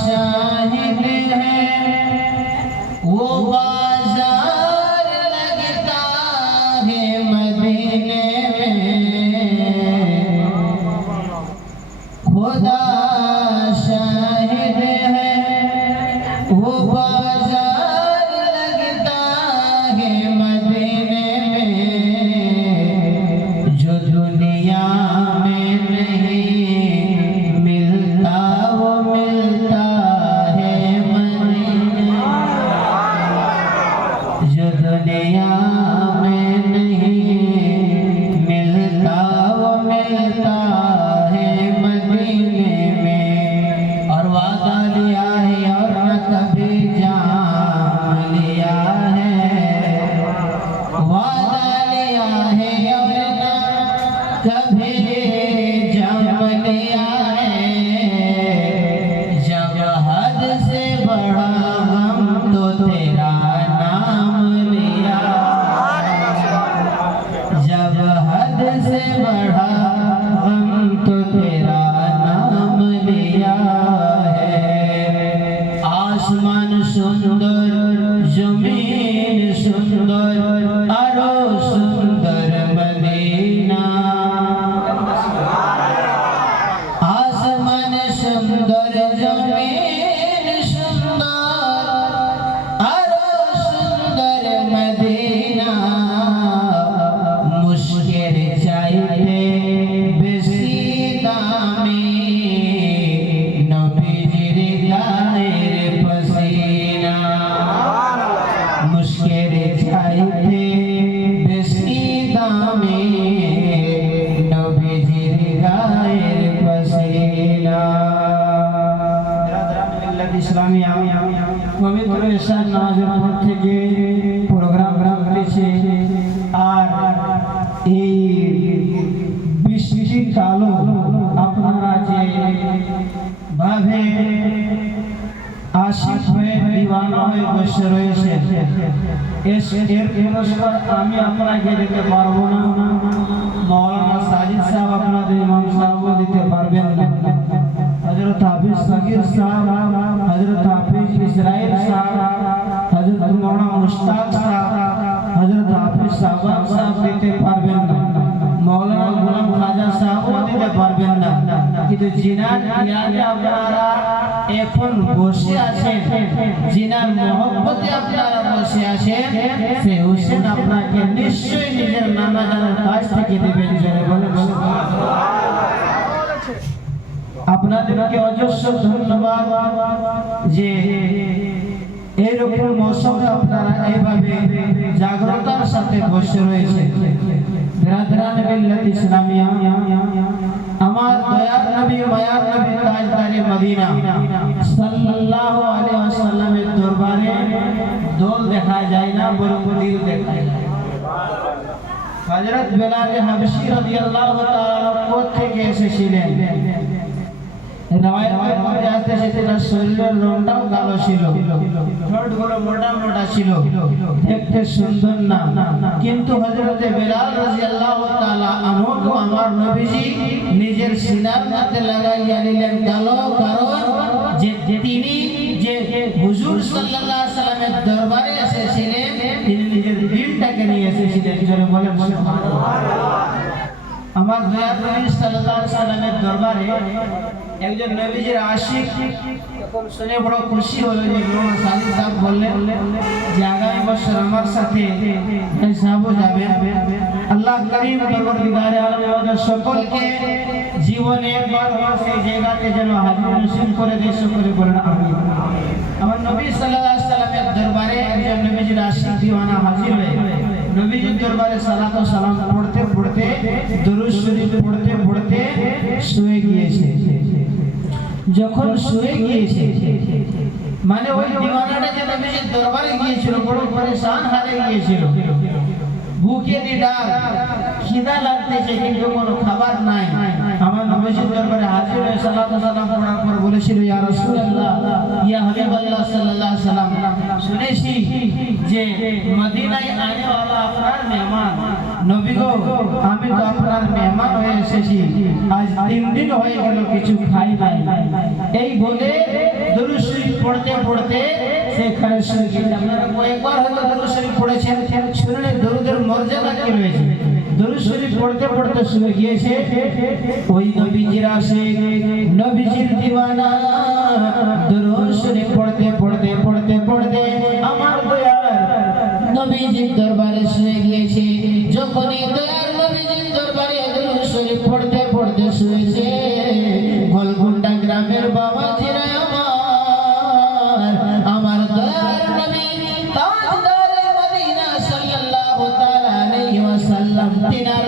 शाहिद है। वो बाज़ार puerta. ইসলামিয়া পবিত্র ঈশান নামাজের পর থেকে প্রোগ্রাম করেছে। আর এই বৃষ্টির কালো আপনারা যে ভাবে আশিক হয়ে দিওয়ানা হয়ে বসে রয়েছে। এর পুরস্কার আমি আপনাকে দিতে পারব না। মৌলানা সাজিদ সাহেব আপনাদের ইমাম দিতে পারবেন না। পারবেন না। কিন্তু জিনার আপনারা এখন বসে আছেন। জিনার মহব্বতে আপনারা বসে আছেন। সে হোসেন আপনাকে নিশ্চয়ই নিজের নানা জানার কাছ থেকে দেবেন জেনে আপনাদেরকে অজস্র ধন্যবাদ যে এইরকম মৌসুমে আপনারা এইভাবে জাগ্রতার সাথে বসে রয়েছে ইসলামিয়া। আমার দয়ার নবী মায়ার নবী তাজদারে মদিনা সাল্লাল্লাহু আলাইহি ওয়াসাল্লামের দরবারে দোল দেখা যায় না বরং দিল দেখা যায় হযরত বেলাল হাবশী রাদিয়াল্লাহু তাআলা কোথা থেকে এসেছিলেন রামায়ণের পরে আসতে আসতে তার শরীরের রংটাও কালো ছিল নিজের সিনার মধ্যে লাগাইয়া নিলেন কালো কারণ যে তিনি যে হুজুর সাল্লাল্লাহু আলাইহি সাল্লামের দরবারে এসেছিলেন তিনি নিজের দিলটাকে নিয়ে এসেছিলেন জোরে বলেন আমার দয়ার নবী সাল্লাল্লাহু আলাইহি দরবারে একজন নবীজির আশিক শুনে বড় খুশি হলো যে মৌলানা সাদিক সাহেব বললেন যে আগামী বছর আমার সাথে এই সাহেবও যাবে। আল্লাহ করিম পরবর্তীকারে আমাদের সকলকে জীবনে একবার হলেও সেই জায়গাতে যেন হাজির নসিব করে দেশ করে বলেন, আমিন। আমার নবী আলাইহি সাল্লামের দরবারে একজন নবীজির আশিক দিওয়ানা হাজির হয়ে নবীজির দরবারে সালাত ও সালাম পড়তে পড়তে দুরূদ শরীফ পড়তে পড়তে শুয়ে গিয়েছে। যখন শুয়ে গিয়েছে মানে ওই দিওয়ানাটা যে নবীজির দরবারে গিয়েছিল, বড় পরেশান হারে গিয়েছিল। দি ডাল খিদা লাগতেছে, কিন্তু কোনো খাবার নাই। আমার নবীজির দরবারে হাজির হয়ে সালাত সালাম পড়ার পর বলেছিল, ইয়া রাসূলুল্লাহ, ইয়া হাবিবাল্লাহ সাল্লাল্লাহু আলাইহি সাল্লাম শুনেছি যে মদিনায় আনে ওয়ালা আপনার মেহমান নবী গো, আমি তো আপনার মেহমান হয়ে এসেছি। আজ তিন দিন হয়ে গেল, কিছু খাই নাই। এই বলে দুরূদ পড়তে পড়তে কয়েকবার হয়তো পড়েছেন, শুনলে মর্যাদা কি রয়েছে? পড়তে পড়তে আমার দরবারে শুয়ে গিয়েছে যখনই দয়াল আমার আমার নবী সাল্লাল্লাহু আলাইহি ওয়াসাল্লাম তিনার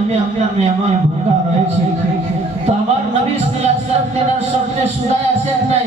আমি আপনার মেহমান ভাঙ্গা রয়েছে। আমার নবী তেনার স্বপ্নে সুদায় আসেন নাই।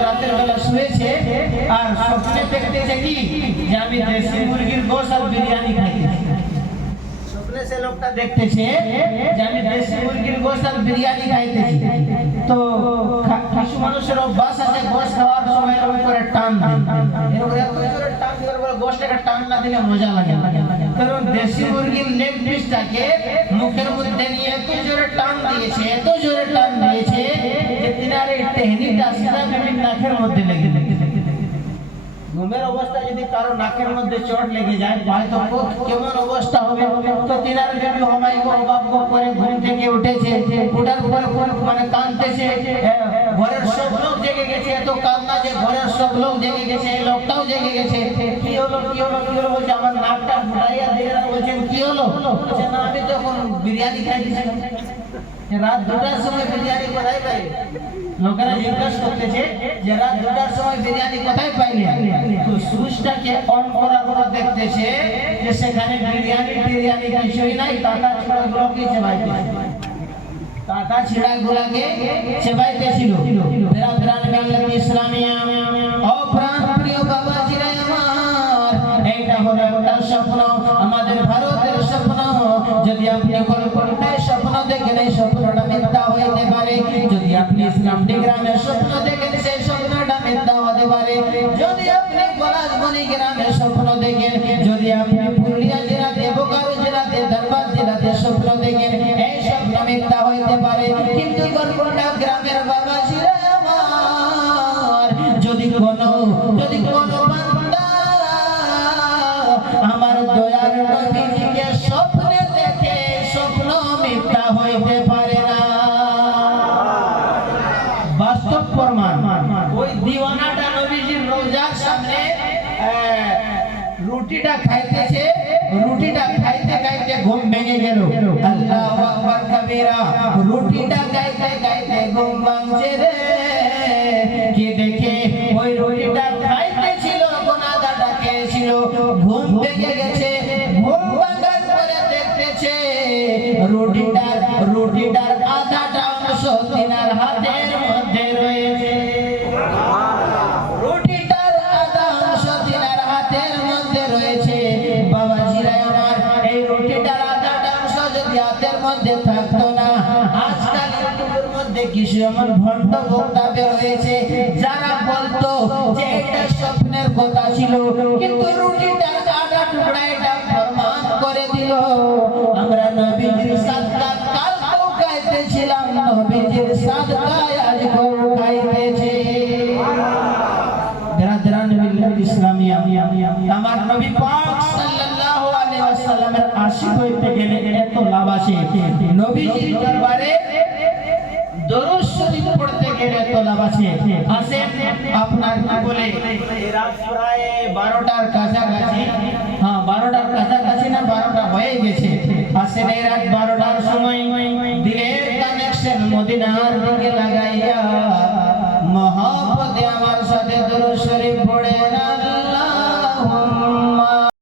আর স্বপ্নে দেখতেছে কি যে আমি দেশি মুরগির গোশ আর বিরিয়ানি স্বপ্নে সে লোকটা দেখতেছে বিরিয়ানি তো মানুষের টান মজা লাগে কারণ দেশি মুরগির মুখের মধ্যে নিয়ে এত জোরে টান দিয়েছে, এত জোরে টান দিয়েছে মধ্যে লেগে ঘুমের অবস্থা যদি কারও নাকের মধ্যে চোট লেগে যায় হয়তো কেমন অবস্থা হবে তো তিনার হবাই গো অভাব করে ঘুম থেকে উঠেছে। উঠার পরে মানে কাঁদতেছে। ঘরের সব লোক জেগে গেছে, এত কান্না যে ঘরের সব লোক জেগে গেছে, এই লোকটাও জেগে গেছে। কি হলো কি হলো কি হলো বলছে, আমার নাকটা ফুটাইয়া দিয়ে বলছেন, কি হলো? বলছে, না, আমি তো এখন বিরিয়ানি খাইতেছিলাম রাত দুটার সময় বিরিয়ানি কোথায় পাইলে লোকেরা জিজ্ঞাসা করতেছে যে রাত দুটার সময় বিরিয়ানি কোথায় পাইলে? তো সুইচটাকে অন করার পর দেখতেছে যে সেখানে বিরিয়ানি বিরিয়ানি কিছুই নাই টাকা ছোড়া গুলো কি চেবাইতেছে? টাকা ছিড়া গুলাকে চেবাইতেছিল। ফেরা ফেরান মিল্লাত ইসলামিয়া আমাদের ভারতের স্বপ্ন। যদি আপনি কল্পনায় স্বপ্ন দেখেন, এই স্বপ্নটা মিথ্যা আপনি ইসলামটি গ্রামের স্বপ্ন দেখেন, সেই স্বপ্নটা মিথ্যা হতে পারে যদি আপনি পলাশবনি গ্রামের স্বপ্ন দেখেন, যদি আপনি পুরুলিয়া জেলাতে, বোকারো জেলাতে দরবার জেলাতে স্বপ্ন দেখেন, এই স্বপ্ন মিথ্যা হইতে পারে। কিন্তু গল্পটা রুটিটা খাইতেছে, রুটিটা খাইতে খাইতে ঘুম ভেঙে গেল। আল্লাহু আকবার কবীরা, রুটিটা খাইতে খাইতে ঘুম ভাঙছে রে। মধ্যে থাকতো না। আজকাল ইউটিউবের মধ্যে কিছু এমন ভণ্ড বক্তা বের হয়েছে যারা বলতো যে এটা স্বপ্নের কথা ছিল, কিন্তু রুটিটার কাটা টুকরা এটা প্রমাণ করে দিল। আমরা নবীজির সাদকাত কাল গাইতেছিলাম নবীজির আছে নবীজির দরবারে দরুদ শরীফ পড়তে গেলে এত লাভ আছে আসেন আপনার কি বলে রাত প্রায় বারোটার কাছাকাছি হ্যাঁ বারোটার কাছাকাছি না, বারোটা হয়ে গেছে। আসেন এই রাত বারোটার সময় কানেকশন মদিনার দিকে লাগাইয়া। মহাপদে আমার সাথে দরুদ শরীফ পড়ে না।